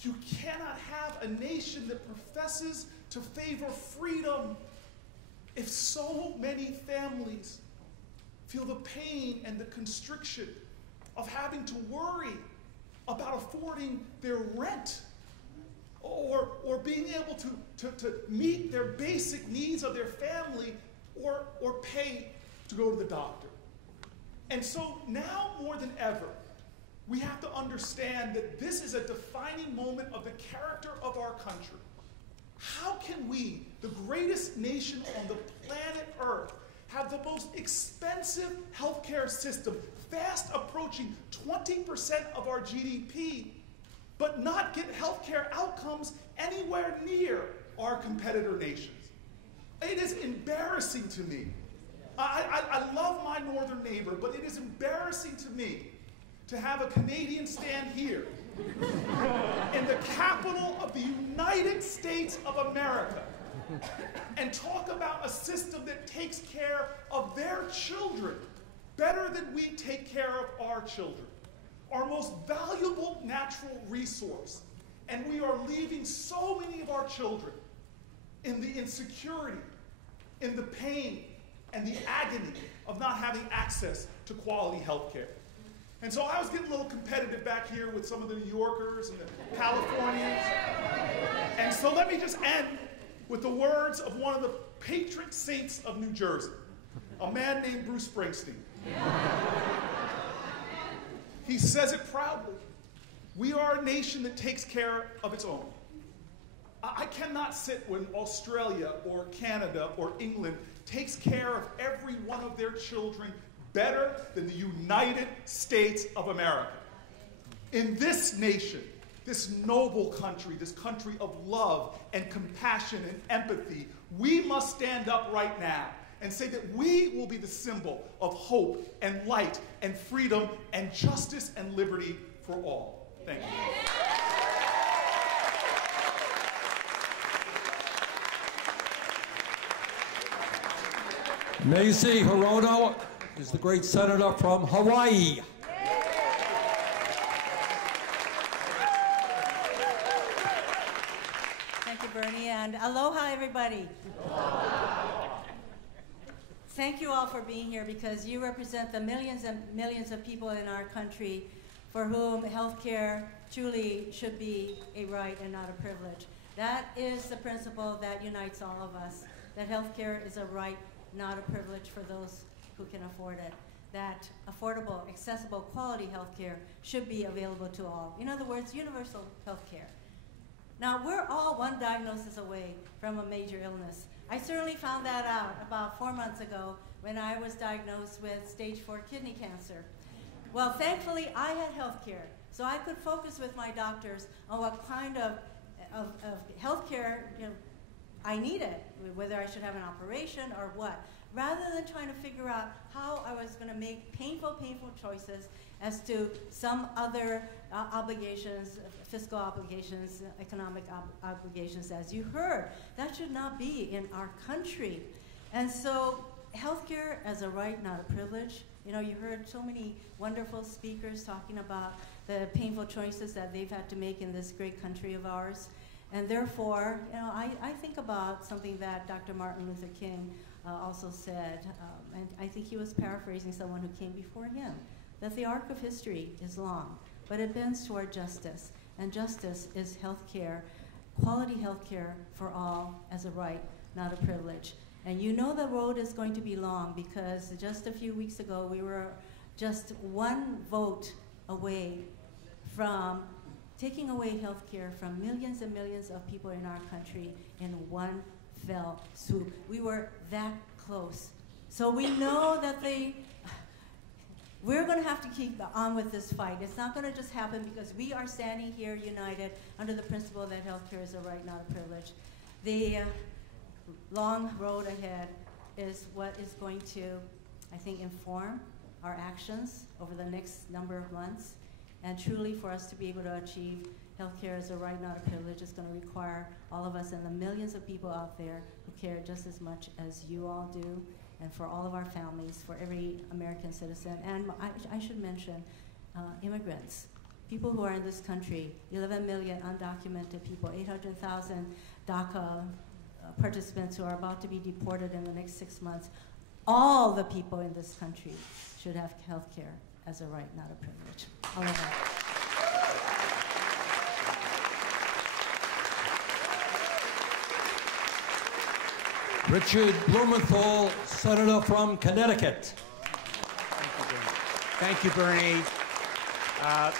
You cannot have a nation that professes to favor freedom if so many families feel the pain and the constriction of having to worry about affording their rent or being able to meet their basic needs of their family or pay to go to the doctor. And so now more than ever, we have to understand that this is a defining moment of the character of our country. How can we, the greatest nation on the planet Earth, have the most expensive healthcare system, fast approaching 20% of our GDP, but not get healthcare outcomes anywhere near our competitor nations? It is embarrassing to me. I love my northern neighbor, but it is embarrassing to me to have a Canadian stand here in the capital of the United States of America and talk about a system that takes care of their children better than we take care of our children, our most valuable natural resource. And we are leaving so many of our children in the insecurity, in the pain, and the agony of not having access to quality health care. And so I was getting a little competitive back here with some of the New Yorkers and the Californians. And so let me just end with the words of one of the patron saints of New Jersey, a man named Bruce Springsteen. He says it proudly. We are a nation that takes care of its own. I cannot sit when Australia or Canada or England takes care of every one of their children better than the United States of America. In this nation, this noble country, this country of love and compassion and empathy, we must stand up right now and say that we will be the symbol of hope and light and freedom and justice and liberty for all. Thank you. Mazie Hirono is the great senator from Hawaii. Thank you, Bernie, and aloha, everybody. Thank you all for being here because you represent the millions and millions of people in our country for whom health care truly should be a right and not a privilege. That is the principle that unites all of us, that health care is a right, not a privilege for those who can afford it. That affordable, accessible, quality health care should be available to all. In other words, universal health care. Now, we're all one diagnosis away from a major illness. I certainly found that out about 4 months ago when I was diagnosed with stage 4 kidney cancer. Well, thankfully, I had health care, so I could focus with my doctors on what kind of health care I needed, whether I should have an operation or what, rather than trying to figure out how I was going to make painful choices as to some other obligations, fiscal obligations, economic obligations, as you heard. That should not be in our country. And so healthcare as a right, not a privilege. You know, you heard so many wonderful speakers talking about the painful choices that they've had to make in this great country of ours. And therefore, you know, I think about something that Dr. Martin Luther King also said, and I think he was paraphrasing someone who came before him, that the arc of history is long, but it bends toward justice. And justice is health care, quality health care for all as a right, not a privilege. And you know the road is going to be long because just a few weeks ago, we were just one vote away from taking away health care from millions and millions of people in our country in one fell swoop. We were that close. So we know that we're going to have to keep on with this fight. It's not going to just happen because we are standing here united under the principle that health care is a right, not a privilege. The long road ahead is what is going to, I think, inform our actions over the next number of months. And truly, for us to be able to achieve healthcare as a right, not a privilege, is going to require all of us and the millions of people out there who care just as much as you all do, and for all of our families, for every American citizen. And I should mention immigrants, people who are in this country, 11 million undocumented people, 800,000 DACA participants who are about to be deported in the next 6 months. All the people in this country should have health care as a right, not a privilege. All of that. Richard Blumenthal, Senator from Connecticut. Thank you, Bernie. I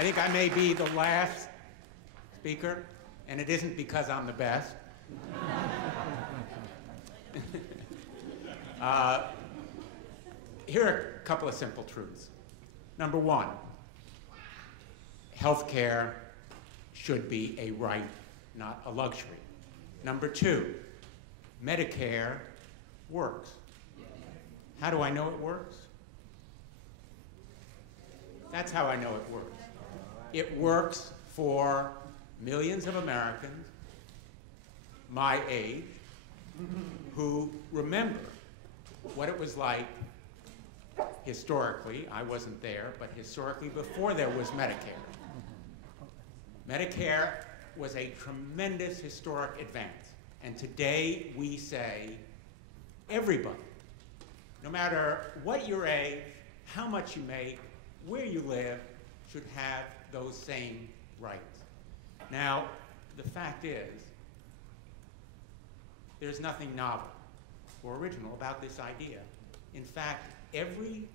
think I may be the last speaker, and it isn't because I'm the best. Here are a couple of simple truths. Number one, health care should be a right, not a luxury. Number two, Medicare works. How do I know it works? That's how I know it works. It works for millions of Americans my age who remember what it was like historically. I wasn't there, but historically before there was Medicare. Medicare was a tremendous historic advance. And today we say everybody, no matter what your age, how much you make, where you live, should have those same rights. Now, the fact is, there's nothing novel or original about this idea. In fact, every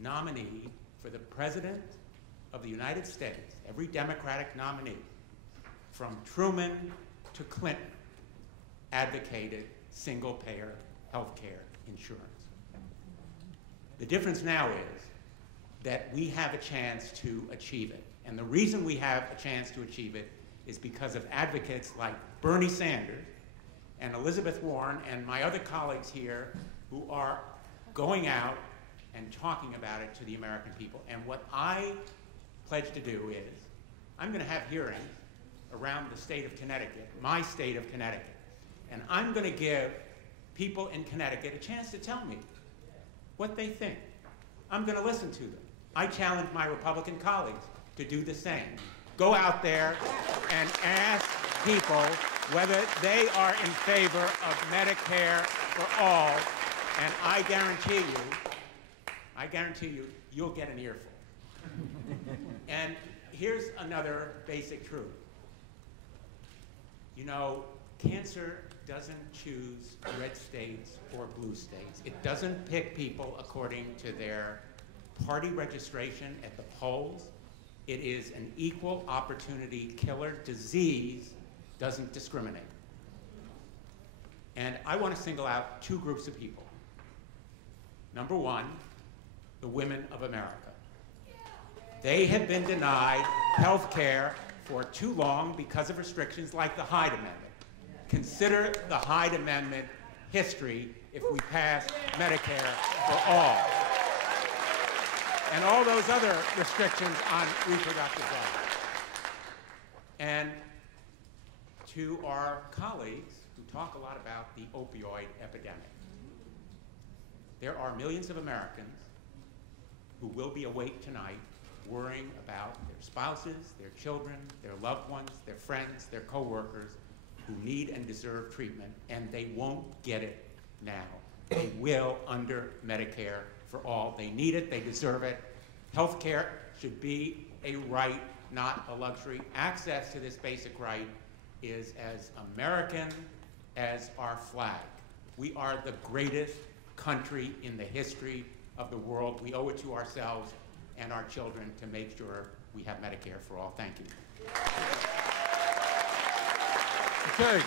nominee for the President of the United States, every Democratic nominee, from Truman to Clinton, advocated single-payer health care insurance. The difference now is that we have a chance to achieve it. And the reason we have a chance to achieve it is because of advocates like Bernie Sanders and Elizabeth Warren and my other colleagues here who are going out and talking about it to the American people. And what I pledge to do is I'm going to have hearings around the state of Connecticut, my state of Connecticut. And I'm going to give people in Connecticut a chance to tell me what they think. I'm going to listen to them. I challenge my Republican colleagues to do the same. Go out there and ask people whether they are in favor of Medicare for all, and I guarantee you, you'll get an earful. And here's another basic truth. You know, cancer doesn't choose red states or blue states. It doesn't pick people according to their party registration at the polls. It is an equal opportunity killer. Disease doesn't discriminate. And I want to single out two groups of people. Number one, the women of America. They have been denied health care for too long because of restrictions like the Hyde Amendment. Consider the Hyde Amendment history if we pass Medicare for all. And all those other restrictions on reproductive rights. And to our colleagues who talk a lot about the opioid epidemic, there are millions of Americans who will be awake tonight worrying about their spouses, their children, their loved ones, their friends, their coworkers who need and deserve treatment, and they won't get it now. They will under Medicare for all. They need it, they deserve it. Health care should be a right, not a luxury. Access to this basic right is as American as our flag. We are the greatest country in the history of the world. We owe it to ourselves and our children to make sure we have Medicare for all. Thank you. Okay.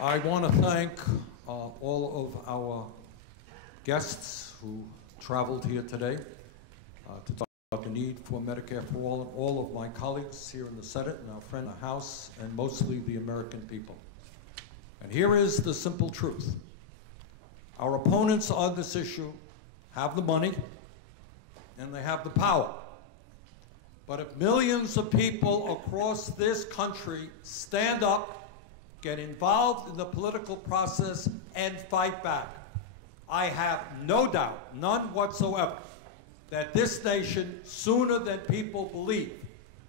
I want to thank all of our guests who traveled here today to talk about the need for Medicare for all, and all of my colleagues here in the Senate and our friend in the House, and mostly the American people. And here is the simple truth. Our opponents on this issue have the money and they have the power. But if millions of people across this country stand up, get involved in the political process, and fight back, I have no doubt, none whatsoever, that this nation, sooner than people believe,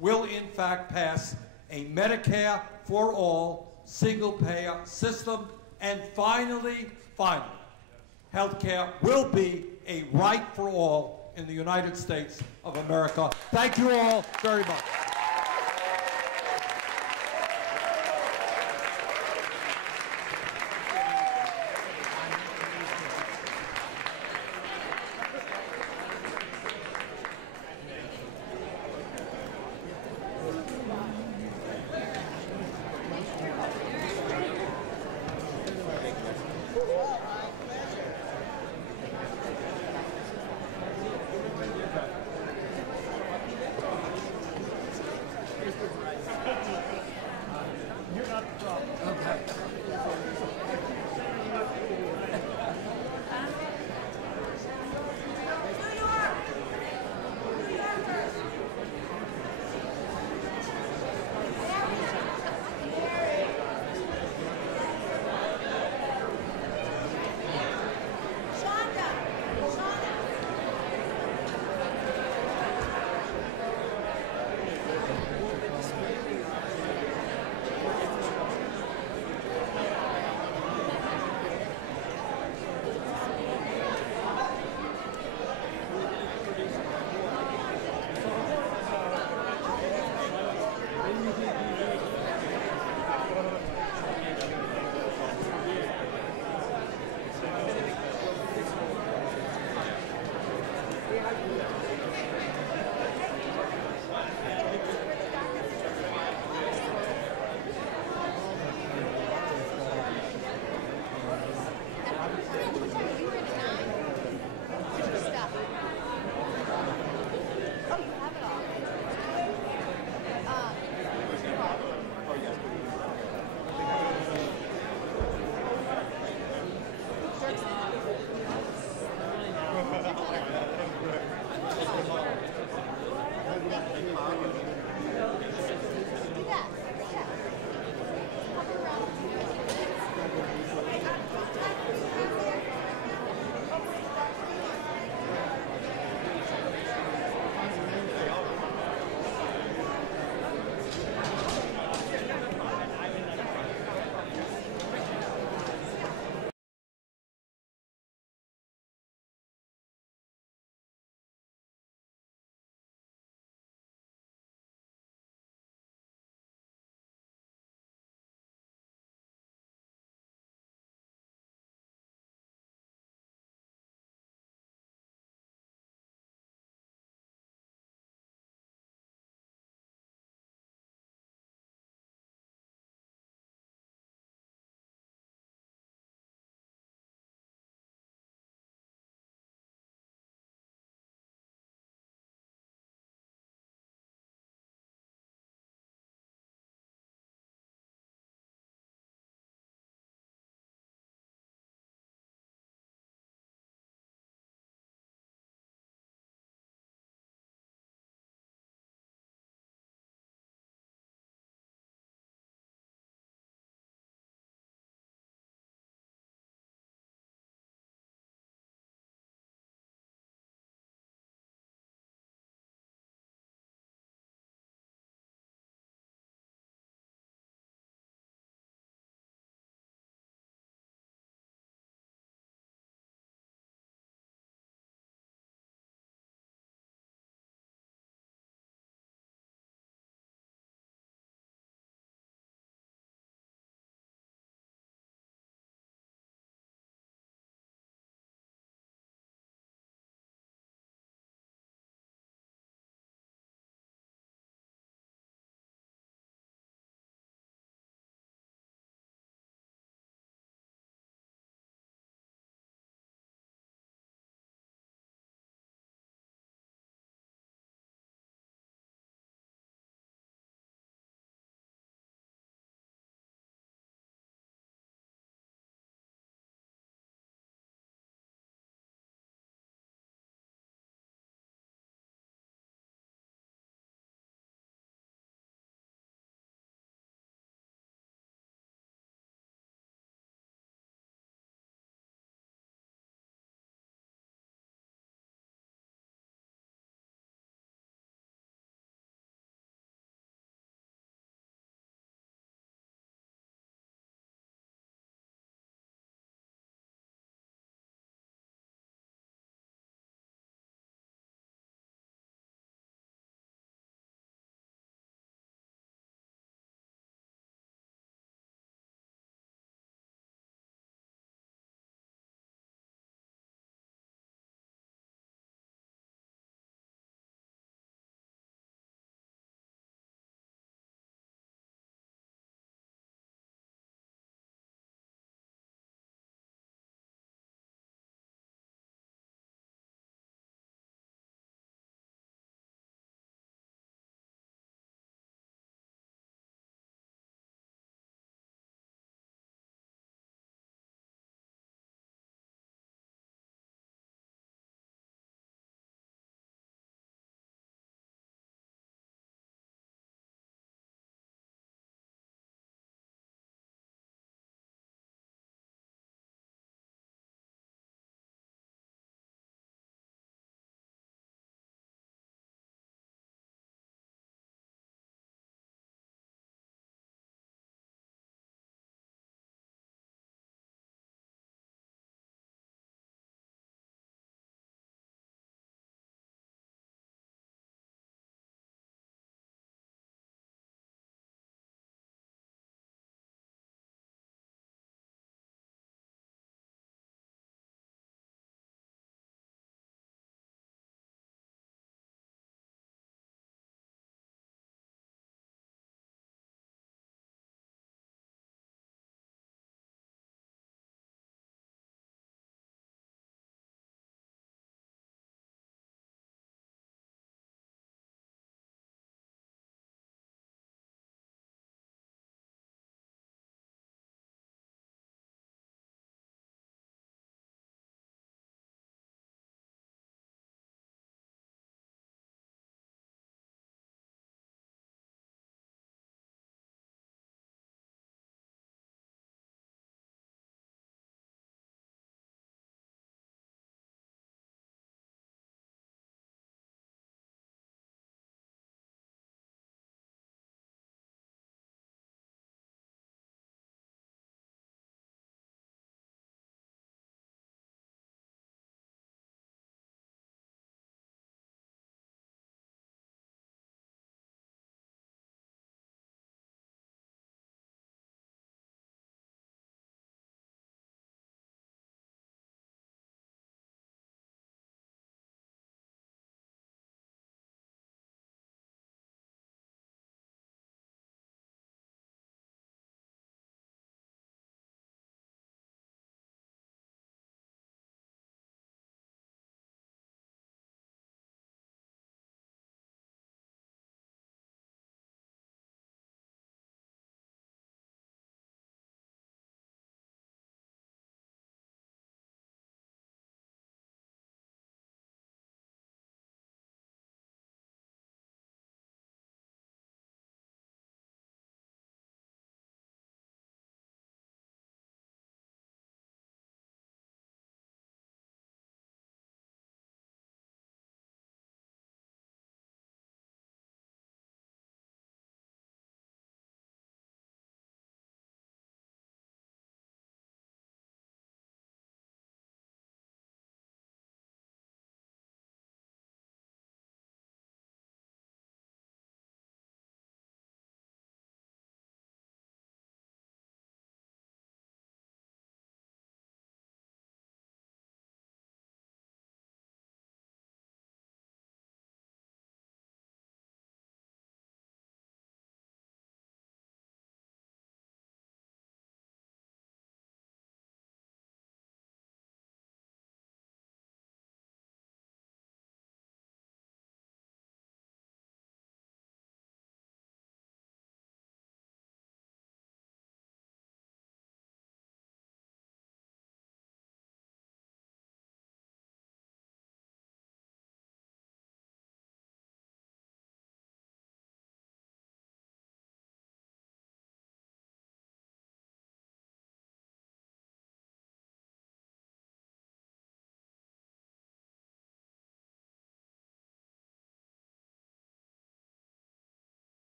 will in fact pass a Medicare for all, single-payer system, and finally, health care will be a right for all in the United States of America. Thank you all very much. Okay.